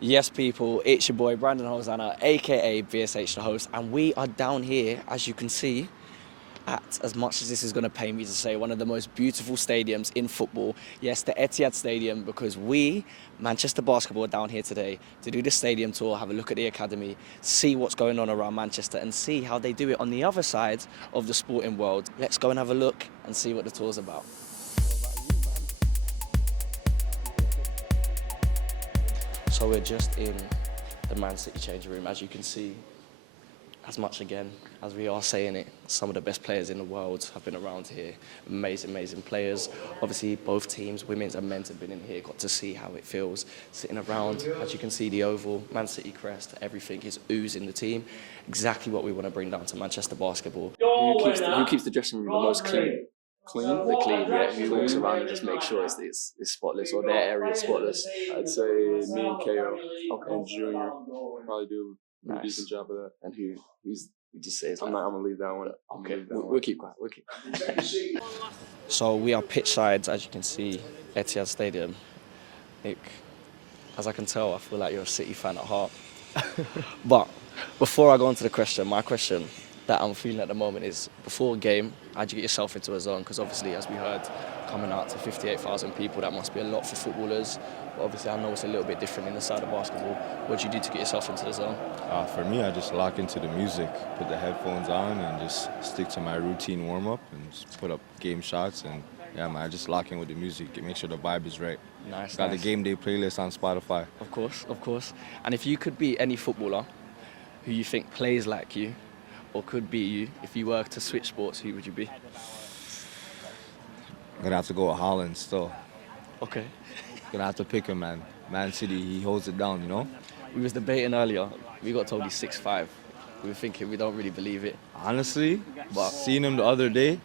Yes, people, it's your boy Brandon Hosannah, aka BSH the host, and we are down here, as you can see, at, as much as this is going to pain me to say, one of the most beautiful stadiums in football. Yes, the Etihad Stadium, because we, Manchester Basketball, are down here today to do the stadium tour, have a look at the academy, see what's going on around Manchester, and see how they do it on the other side of the sporting world. Let's go and have a look and see what the tour's about. So we're just in the Man City changing room. As you can see, as much again as we are saying it, some of the best players in the world have been around here. Amazing, amazing players. Obviously, both teams, women's and men's, have been in here, got to see how it feels sitting around. As you can see, the Oval, Man City crest, everything is oozing the team. Exactly what we want to bring down to Manchester Basketball. Who keeps the dressing room the most clean? Clean? The clean, yeah. Who walks around and just makes sure it's spotless, or their area is spotless? I'd say me and KO and Junior probably do a Nice. decent job of that. And who's you just say it's I'm gonna leave that one. okay. We'll keep quiet. We'll keep quiet. So we are pitch sides, as you can see, Etihad Stadium. Nick, as I can tell, I feel like you're a City fan at heart. But before I go on to the question, my question that I'm feeling at the moment is, before a game, how'd you get yourself into a zone? Because obviously, as we heard, coming out to 58,000 people, that must be a lot for footballers. But obviously, I know it's a little bit different in the side of basketball. What do you do to get yourself into the zone? For me, I just lock into the music, put the headphones on, and just stick to my routine warm-up and just put up game shots. And yeah, man, I just lock in with the music, make sure the vibe is right. Nice. Got the game day playlist on Spotify. Of course, of course. And if you could be any footballer who you think plays like you, or could be you, if you were to switch sports, who would you be? I'm gonna have to go with Holland still. Okay. Gonna have to pick him, man. Man City, he holds it down, you know? We was debating earlier. We got told he's 6'5". We were thinking we don't really believe it. Honestly, But seeing him the other day,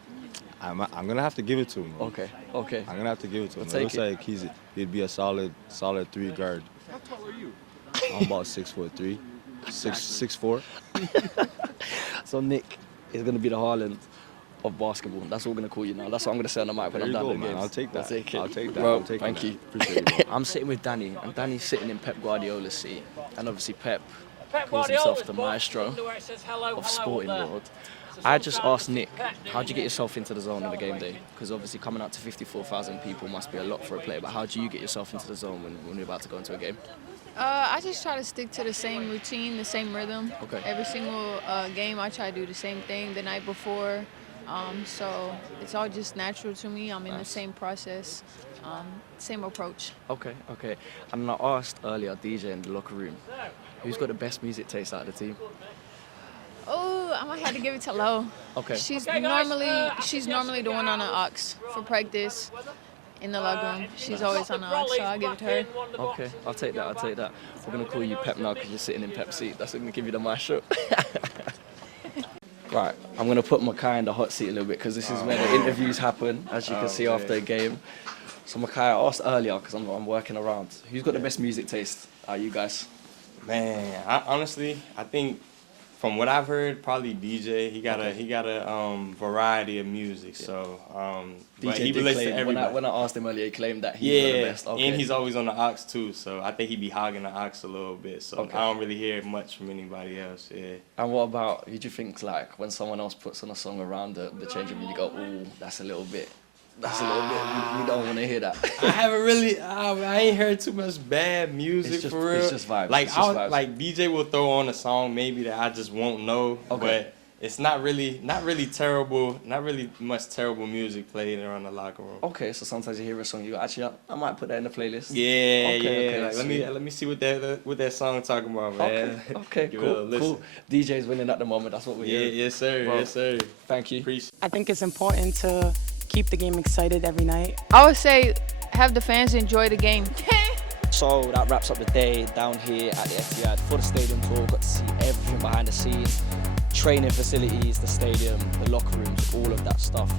I'm gonna have to give it to him. Bro. okay, okay. I'm gonna have to give it to him. We'll It take looks like he'd be a solid 3 guard. How tall are you? I'm about 6'3", 6'4". So Nick is gonna be the Haaland of basketball. That's what we're gonna call you now. That's what I'm gonna say on the mic when There I'm you done go, with the man. games. I'll take that. I'll take it. I'll take that. Bro, I'll take thank that. you. Appreciate it, bro. I'm sitting with Danny, and Danny's sitting in Pep Guardiola's seat. And obviously Pep calls Guardiola's himself the book maestro where it says hello, of hello sporting up there. world. It's a I just sometimes asked Nick, Pep, how'd you get yourself into the zone on the game day? Because obviously coming out to 54,000 people must be a lot for a player, but how do you get yourself into the zone when you're about to go into a game? I just try to stick to the same routine, the same rhythm. Okay. Every single game, I try to do the same thing the night before. So it's all just natural to me. I'm in the same process, same approach. Okay, okay. And I asked earlier, DJ in the locker room, who's got the best music taste out of the team? Oh, I might have to give it to Lo. Okay. She's Okay, guys, normally the one on the aux for practice in the locker room. She's always on the aux, so I'll give it to her. Okay, I'll take that, I'll take that. We're going to call you Pep now because you're sitting in Pep's seat. That's going to give you the maestro. Right, I'm going to put Makai in the hot seat a little bit because this is where the interviews happen, as you can see after a game. So Makai, I asked earlier, because I'm working around, who's got the best music taste? Are you guys? Man, honestly, I think from what I've heard, probably DJ. He got a variety of music. So but he did relates to claim, everybody. when I asked him earlier, he claimed that he's got the best. Okay. And he's always on the aux too. So I think he be hogging the aux a little bit. So Okay. I don't really hear much from anybody else. Yeah. And what about, who do you think's like when someone else puts on a song around the changing room, you go, ooh, that's a little bit, we don't want to hear that. I haven't really, I ain't heard too much bad music It's just- for real. it's just vibes, Like it's just vibes. like DJ will throw on a song maybe that I just won't know, Okay. but it's not really terrible, not really much terrible music played around the locker room. Okay, so sometimes you hear a song, you go, actually, I might put that in the playlist. Yeah, Okay, yeah. Like, sweet. let me see what that song talking about, man. Okay, Give it a cool, listen. cool. DJ's winning at the moment, that's what we're Yeah, hearing. yes sir, Bro. yes sir. Thank you. Appreciate. I think it's important to keep the game excited every night. I would say have the fans enjoy the game. So that wraps up the day down here at the Etihad for the stadium tour. Got to see everything behind the scenes, training facilities, the stadium, the locker rooms, all of that stuff.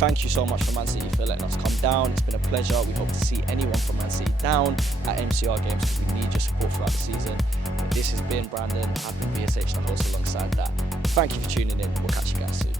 Thank you so much for Man City for letting us come down. It's been a pleasure. We hope to see anyone from Man City down at MCR games because we need your support throughout the season. But this has been Brandon. I've been BSH, the host alongside that. Thank you for tuning in. We'll catch you guys soon.